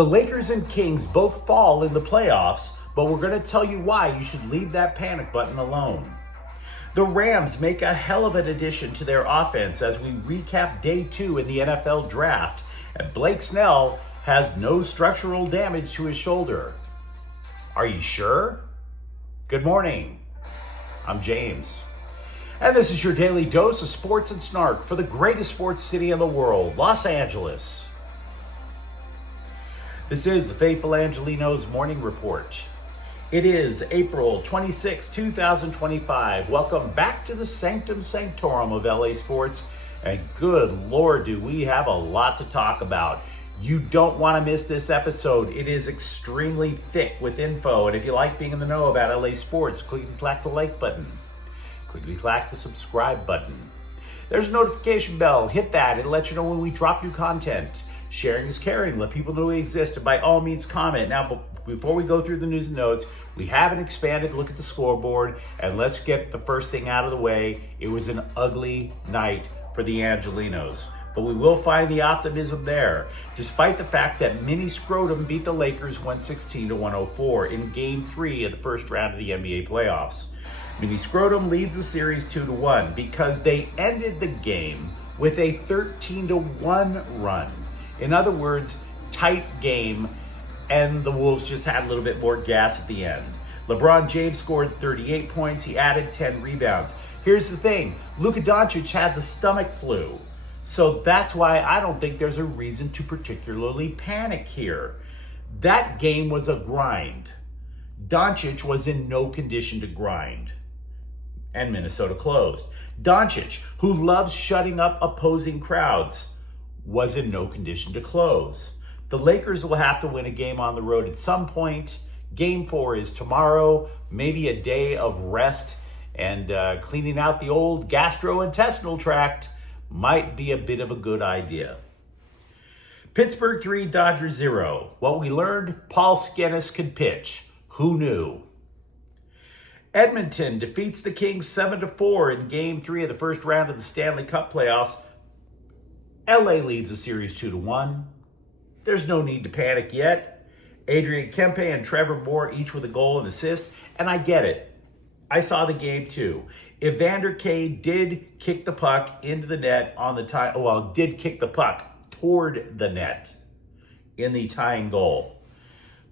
The Lakers and Kings both fall in the playoffs, but we're going to tell you why you should leave that panic button alone. The Rams make a hell of an addition to their offense as we recap day 2 in the NFL draft, and Blake Snell has no structural damage to his shoulder. Are you sure? Good morning. I'm James. And this is your daily dose of sports and snark for the greatest sports city in the world, Los Angeles. This is the Faithful Angelenos Morning Report. It is April 26, 2025. Welcome back to the Sanctum Sanctorum of LA Sports. And good Lord, do we have a lot to talk about. You don't want to miss this episode. It is extremely thick with info. And if you like being in the know about LA sports, click the like button. Click the subscribe button. There's a notification bell. Hit that. It'll let you know when we drop new content. Sharing is caring. Let people know we exist. And by all means, comment. Now, before we go through the news and notes, we have an expanded look at the scoreboard. And let's get the first thing out of the way. It was an ugly night for the Angelenos. But we will find the optimism there, despite the fact that Mini Scrotum beat the Lakers 116-104 in Game 3 of the first round of the NBA playoffs. Mini Scrotum leads the series 2-1 because they ended the game with a 13-1 run. In other words, tight game, and the Wolves just had a little bit more gas at the end. LeBron James scored 38 points. He added 10 rebounds. Here's the thing. Luka Doncic had the stomach flu. So that's why I don't think there's a reason to particularly panic here. That game was a grind. Doncic was in no condition to grind. And Minnesota closed. Doncic, who loves shutting up opposing crowds, was in no condition to close. The Lakers will have to win a game on the road at some point. Game 4 is tomorrow, maybe a day of rest, and cleaning out the old gastrointestinal tract might be a bit of a good idea. Pittsburgh 3, Dodgers 0. What we learned, Paul Skenes could pitch. Who knew? Edmonton defeats the Kings 7-4 in Game 3 of the first round of the Stanley Cup playoffs. LA leads the series 2-1. There's no need to panic yet. Adrian Kempe and Trevor Moore each with a goal and assist, and I get it. I saw the game too. Evander Kane did kick the puck into the net on the tie. Well, did kick the puck toward the net in the tying goal.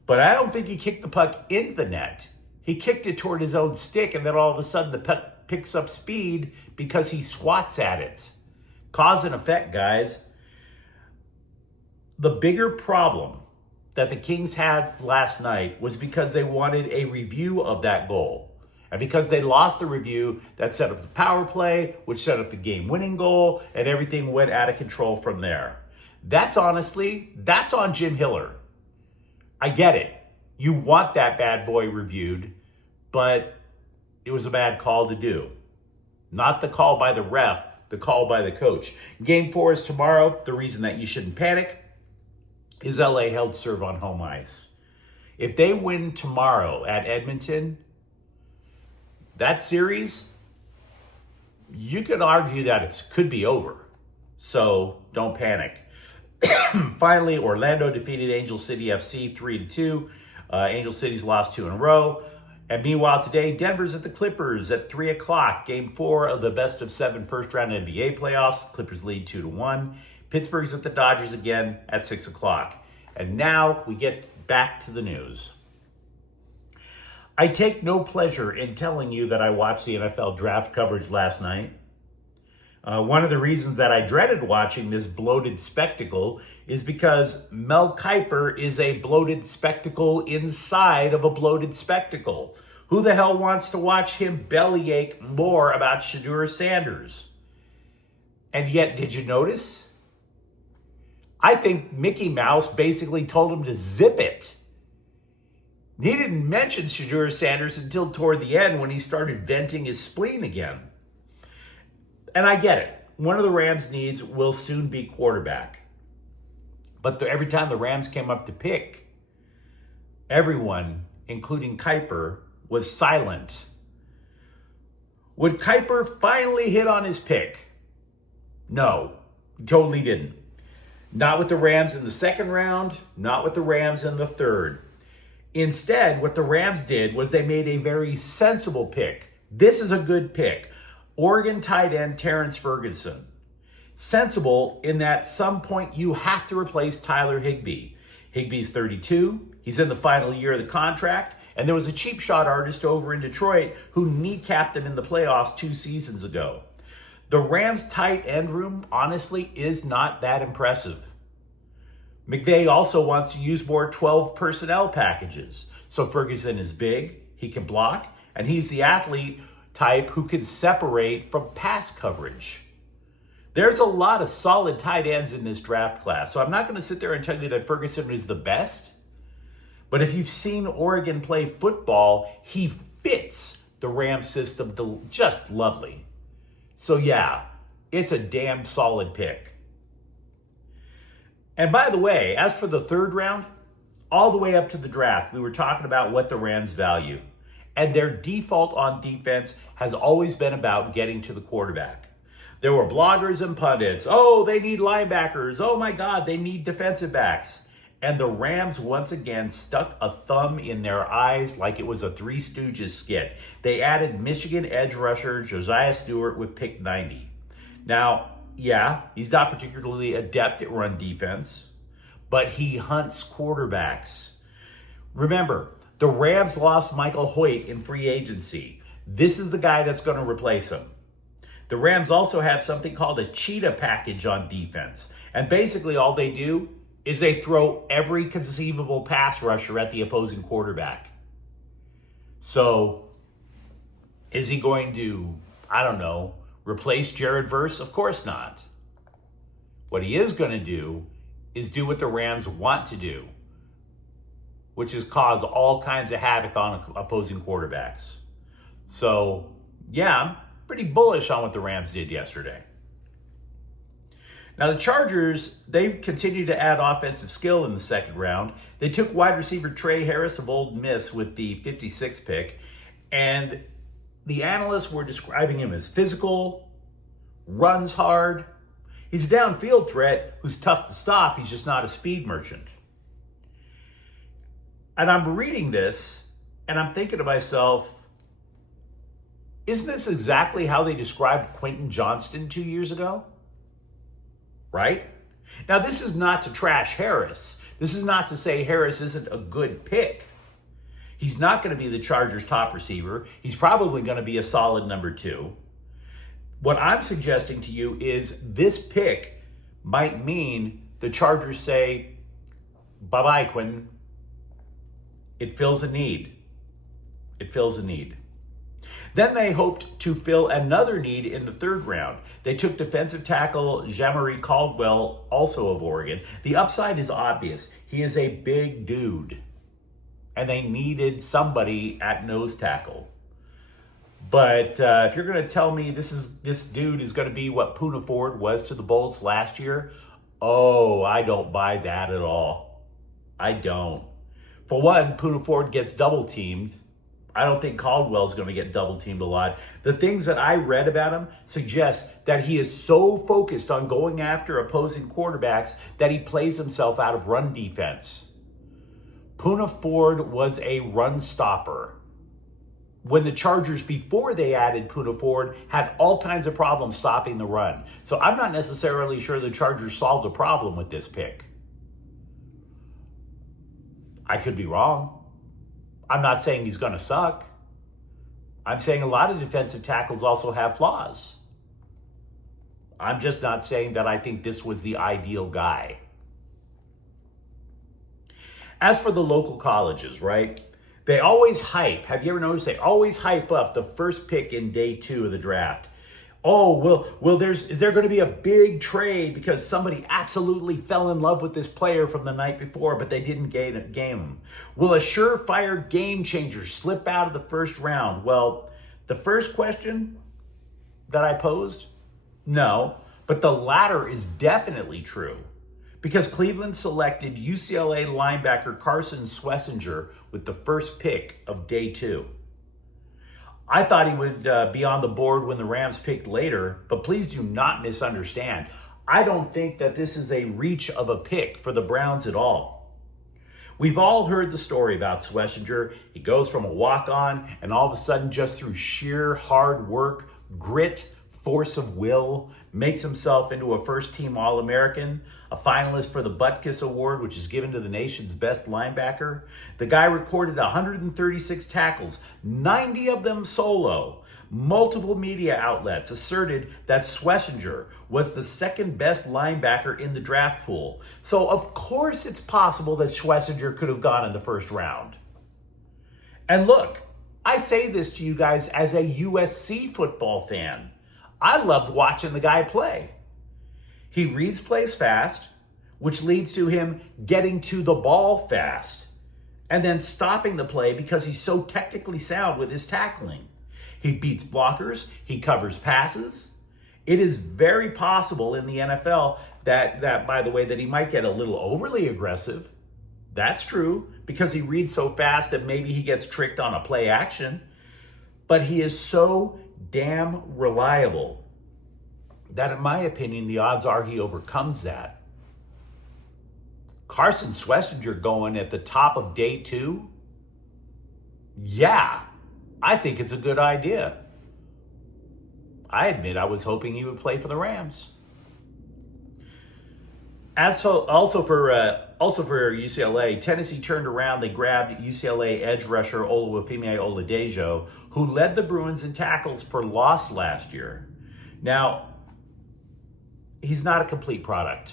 But I don't think he kicked the puck into the net. He kicked it toward his own stick, and then all of a sudden the puck picks up speed because he swats at it. Cause and effect, guys. The bigger problem that the Kings had last night was because they wanted a review of that goal. And because they lost the review, that set up the power play, which set up the game-winning goal, and everything went out of control from there. That's on Jim Hiller. I get it. You want that bad boy reviewed, but it was a bad call to do. Not the call by the ref, the call by the coach. Game 4 is tomorrow. The reason that you shouldn't panic is LA held serve on home ice. If they win tomorrow at Edmonton, that series, you could argue that it could be over. So don't panic. Finally, Orlando defeated Angel City FC 3-2. Angel City's lost 2 in a row. And meanwhile today, Denver's at the Clippers at 3 o'clock. Game 4 of the best of 7 first round NBA playoffs. Clippers lead 2-1. Pittsburgh's at the Dodgers again at 6 o'clock. And now we get back to the news. I take no pleasure in telling you that I watched the NFL draft coverage last night. One of the reasons that I dreaded watching this bloated spectacle is because Mel Kiper is a bloated spectacle inside of a bloated spectacle. Who the hell wants to watch him bellyache more about Shedeur Sanders? And yet, did you notice? I think Mickey Mouse basically told him to zip it. He didn't mention Shedeur Sanders until toward the end when he started venting his spleen again. And I get it. One of the Rams' needs will soon be quarterback. But every time the Rams came up to pick, everyone, including Kiper, was silent. Would Kiper finally hit on his pick? No, he totally didn't. Not with the Rams in the second round, not with the Rams in the third. Instead, what the Rams did was they made a very sensible pick. This is a good pick. Oregon tight end Terrence Ferguson. Sensible in that some point you have to replace Tyler Higbee. Higbee's 32. He's in the final year of the contract. And there was a cheap shot artist over in Detroit who kneecapped him in the playoffs 2 seasons ago. The Rams' tight end room, honestly, is not that impressive. McVay also wants to use more 12 personnel packages. So Ferguson is big, he can block, and he's the athlete type who can separate from pass coverage. There's a lot of solid tight ends in this draft class. So I'm not going to sit there and tell you that Ferguson is the best. But if you've seen Oregon play football, he fits the Rams system just lovely. So yeah, it's a damn solid pick. And by the way, as for the third round, all the way up to the draft, we were talking about what the Rams value. And their default on defense has always been about getting to the quarterback. There were bloggers and pundits. Oh, they need linebackers. Oh my God, they need defensive backs. And the Rams once again stuck a thumb in their eyes like it was a Three Stooges skit. They added Michigan edge rusher Josiah Stewart with pick 90. Now, yeah, he's not particularly adept at run defense, but he hunts quarterbacks. Remember, the Rams lost Michael Hoyt in free agency. This is the guy that's going to replace him. The Rams also have something called a cheetah package on defense. And basically all they do is they throw every conceivable pass rusher at the opposing quarterback. So, is he going to, I don't know, replace Jared Verse? Of course not. What he is going to do is do what the Rams want to do, which is cause all kinds of havoc on opposing quarterbacks. So, yeah, I'm pretty bullish on what the Rams did yesterday. Now, the Chargers, they continue to add offensive skill in the second round. They took wide receiver Trey Harris of Ole Miss with the 56th pick, and the analysts were describing him as physical, runs hard. He's a downfield threat who's tough to stop. He's just not a speed merchant. And I'm reading this, and I'm thinking to myself, isn't this exactly how they described Quentin Johnston 2 years ago? Right? Now, this is not to trash Harris. This is not to say Harris isn't a good pick. He's not going to be the Chargers' top receiver. He's probably going to be a solid number 2. What I'm suggesting to you is this pick might mean the Chargers say, bye-bye, Quentin. It fills a need. It fills a need. Then they hoped to fill another need in the third round. They took defensive tackle Jamari Caldwell, also of Oregon. The upside is obvious. He is a big dude, and they needed somebody at nose tackle. But if you're going to tell me this dude is going to be what Poona Ford was to the Bolts last year, oh, I don't buy that at all. I don't. For one, Poona Ford gets double teamed. I don't think Caldwell's going to get double teamed a lot. The things that I read about him suggest that he is so focused on going after opposing quarterbacks that he plays himself out of run defense. Poona Ford was a run stopper. When the Chargers, before they added Poona Ford, had all kinds of problems stopping the run. So I'm not necessarily sure the Chargers solved a problem with this pick. I could be wrong. I'm not saying he's going to suck. I'm saying a lot of defensive tackles also have flaws. I'm just not saying that I think this was the ideal guy. As for the local colleges, right? They always hype. Have you ever noticed they always hype up the first pick in day 2 of the draft? Oh, is there going to be a big trade because somebody absolutely fell in love with this player from the night before, but they didn't game him? Will a surefire game changer slip out of the first round? Well, the first question that I posed, no, but the latter is definitely true because Cleveland selected UCLA linebacker Carson Schlesinger with the first pick of day 2. I thought he would be on the board when the Rams picked later, but please do not misunderstand. I don't think that this is a reach of a pick for the Browns at all. We've all heard the story about Schlesinger. He goes from a walk-on and all of a sudden, just through sheer hard work, grit, force of will, makes himself into a first-team All-American, a finalist for the Butkus Award, which is given to the nation's best linebacker. The guy recorded 136 tackles, 90 of them solo. Multiple media outlets asserted that Schlesinger was the second best linebacker in the draft pool. So of course it's possible that Schlesinger could have gone in the first round. And look, I say this to you guys as a USC football fan. I loved watching the guy play. He reads plays fast, which leads to him getting to the ball fast and then stopping the play because he's so technically sound with his tackling. He beats blockers. He covers passes. It is very possible in the NFL that by the way, that he might get a little overly aggressive. That's true because he reads so fast that maybe he gets tricked on a play action. But he is so damn reliable that, in my opinion, the odds are he overcomes that. Carson Schlesinger going at the top of day 2? Yeah. I think it's a good idea. I admit I was hoping he would play for the Rams. Also for UCLA, Tennessee turned around. They grabbed UCLA edge rusher Oluwafemi Oladejo, who led the Bruins in tackles for loss last year. Now, he's not a complete product.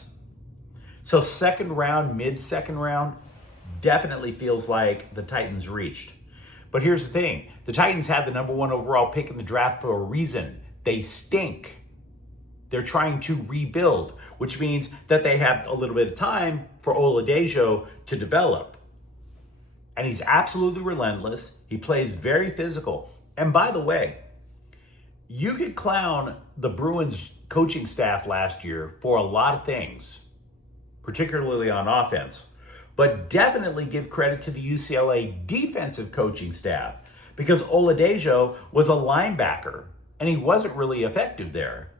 So mid-second round, definitely feels like the Titans reached. But here's the thing. The Titans had the number 1 overall pick in the draft for a reason. They stink. They're trying to rebuild, which means that they have a little bit of time for Oladejo to develop. And he's absolutely relentless. He plays very physical. And by the way, you could clown the Bruins coaching staff last year for a lot of things, particularly on offense. But definitely give credit to the UCLA defensive coaching staff because Oladejo was a linebacker and he wasn't really effective there.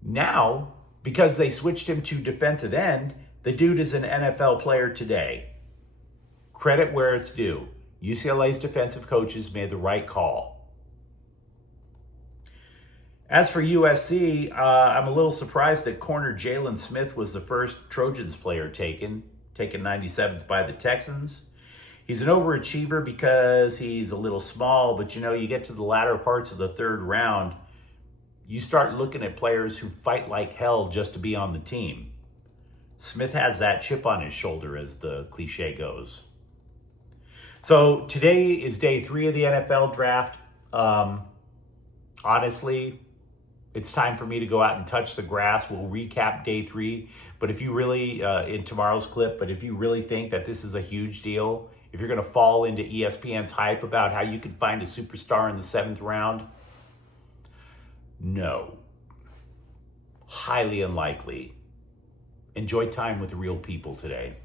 Now, because they switched him to defensive end, the dude is an NFL player today. Credit where it's due. UCLA's defensive coaches made the right call. As for USC, I'm a little surprised that corner Jalen Smith was the first Trojans player taken 97th by the Texans. He's an overachiever because he's a little small, but you get to the latter parts of the 3rd round, you start looking at players who fight like hell just to be on the team. Smith has that chip on his shoulder, as the cliche goes. So today is day 3 of the NFL draft. Honestly, it's time for me to go out and touch the grass. We'll recap day 3. But if you really, in tomorrow's clip, but if you really think that this is a huge deal, if you're going to fall into ESPN's hype about how you can find a superstar in the 7th round, no. Highly unlikely. Enjoy time with real people today.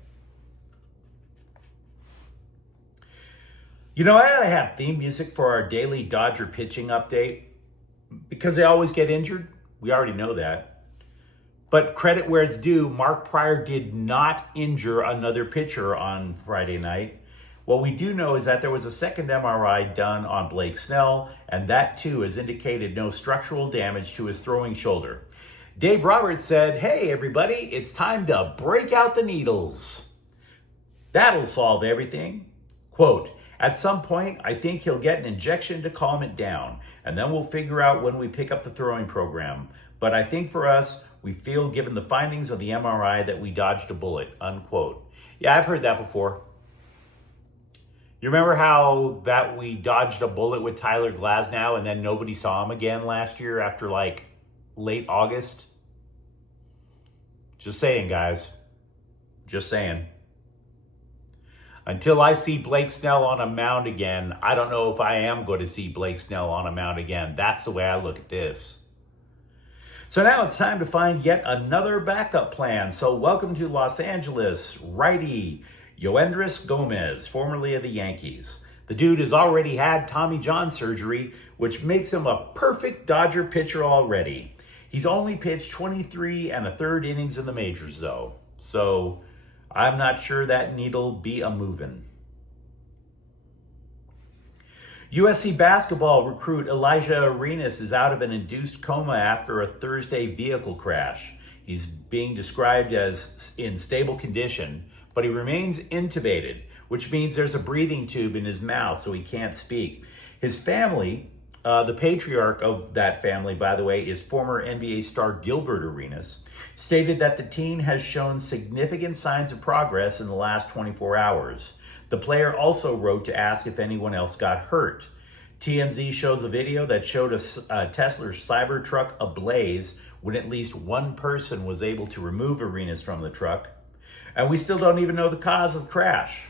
I gotta have theme music for our daily Dodger pitching update because they always get injured. We already know that. But credit where it's due, Mark Pryor did not injure another pitcher on Friday night. What we do know is that there was a second MRI done on Blake Snell, and that too has indicated no structural damage to his throwing shoulder. Dave Roberts said, "Hey everybody, it's time to break out the needles. That'll solve everything." Quote, "At some point, I think he'll get an injection to calm it down, and then we'll figure out when we pick up the throwing program. But I think for us, we feel, given the findings of the MRI, that we dodged a bullet," unquote. Yeah, I've heard that before. You remember how that we dodged a bullet with Tyler Glasnow and then nobody saw him again last year after late August? Just saying, guys. Just saying. Until I see Blake Snell on a mound again, I don't know if I am going to see Blake Snell on a mound again. That's the way I look at this. So now it's time to find yet another backup plan. So welcome to Los Angeles, righty Yoendris Gomez, formerly of the Yankees. The dude has already had Tommy John surgery, which makes him a perfect Dodger pitcher already. He's only pitched 23 and a third innings in the majors, though. So I'm not sure that needle'll be a moving. USC basketball recruit Elijah Arenas is out of an induced coma after a Thursday vehicle crash. He's being described as in stable condition, but he remains intubated, which means there's a breathing tube in his mouth so he can't speak. His family, the patriarch of that family, by the way, is former NBA star Gilbert Arenas, stated that the teen has shown significant signs of progress in the last 24 hours. The player also wrote to ask if anyone else got hurt. TMZ shows a video that showed a Tesla Cybertruck ablaze when at least one person was able to remove Arenas from the truck. And we still don't even know the cause of the crash.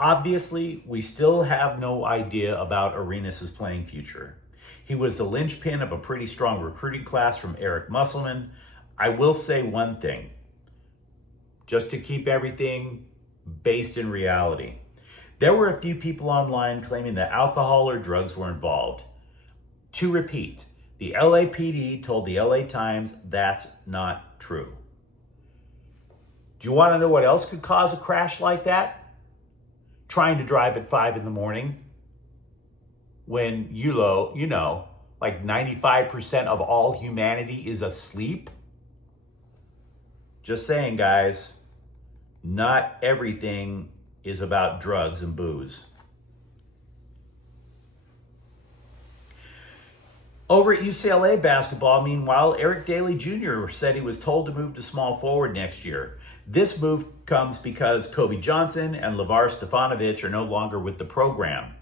Obviously, we still have no idea about Arenas' playing future. He was the linchpin of a pretty strong recruiting class from Eric Musselman. I will say one thing, just to keep everything based in reality. There were a few people online claiming that alcohol or drugs were involved. To repeat, the LAPD told the LA Times that's not true. Do you want to know what else could cause a crash like that? Trying to drive at 5 in the morning when you know, like 95% of all humanity is asleep. Just saying, guys. Not everything is about drugs and booze. Over at UCLA basketball, meanwhile, Eric Daly Jr. said he was told to move to small forward next year. This move comes because Kobe Johnson and LeVar Stefanovic are no longer with the program.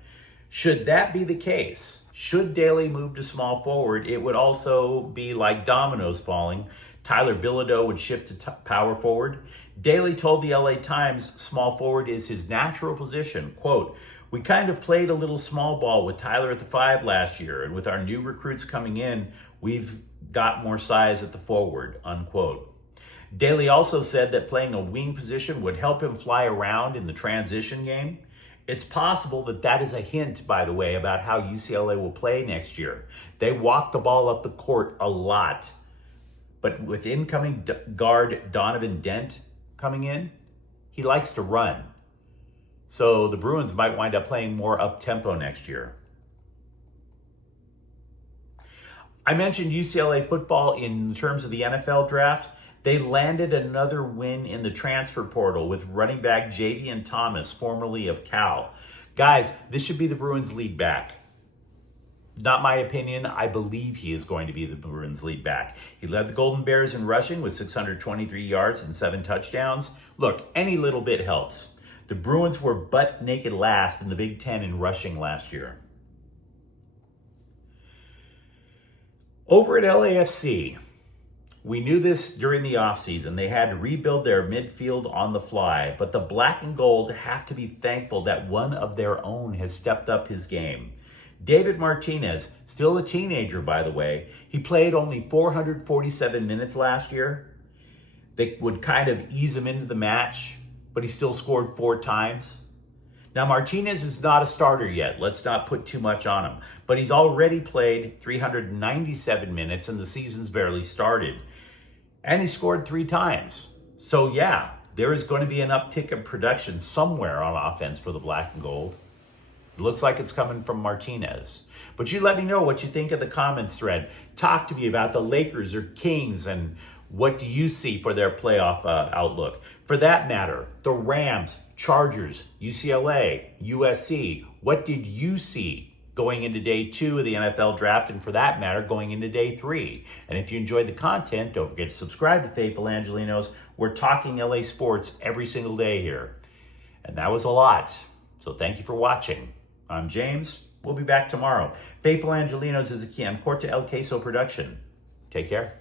Should that be the case, should Daly move to small forward, it would also be like dominoes falling. Tyler Bilodeau would shift to power forward. Daly told the LA Times small forward is his natural position. Quote, "We kind of played a little small ball with Tyler at the 5 last year, and with our new recruits coming in, we've got more size at the forward," unquote. Daly also said that playing a wing position would help him fly around in the transition game. It's possible that that is a hint, by the way, about how UCLA will play next year. They walk the ball up the court a lot. But with incoming guard Donovan Dent coming in, he likes to run. So the Bruins might wind up playing more up-tempo next year. I mentioned UCLA football in terms of the NFL draft. They landed another win in the transfer portal with running back Javian Thomas, formerly of Cal. Guys, this should be the Bruins' lead back. Not my opinion. I believe he is going to be the Bruins' lead back. He led the Golden Bears in rushing with 623 yards and 7 touchdowns. Look, any little bit helps. The Bruins were butt naked last in the Big Ten in rushing last year. Over at LAFC, we knew this during the offseason. They had to rebuild their midfield on the fly, but the black and gold have to be thankful that one of their own has stepped up his game. David Martinez, still a teenager, by the way, he played only 447 minutes last year. They would kind of ease him into the match, but he still scored 4 times. Now, Martinez is not a starter yet. Let's not put too much on him. But he's already played 397 minutes and the season's barely started. And he scored 3 times. So, yeah, there is going to be an uptick in production somewhere on offense for the black and gold. It looks like it's coming from Martinez. But you let me know what you think of the comments thread. Talk to me about the Lakers or Kings and what do you see for their playoff outlook. For that matter, the Rams, Chargers, UCLA, USC. What did you see going into day 2 of the NFL draft, and for that matter, going into day 3? And if you enjoyed the content, don't forget to subscribe to Faithful Angelenos. We're talking LA sports every single day here. And that was a lot. So thank you for watching. I'm James. We'll be back tomorrow. Faithful Angelenos is a Corte El Queso production. Take care.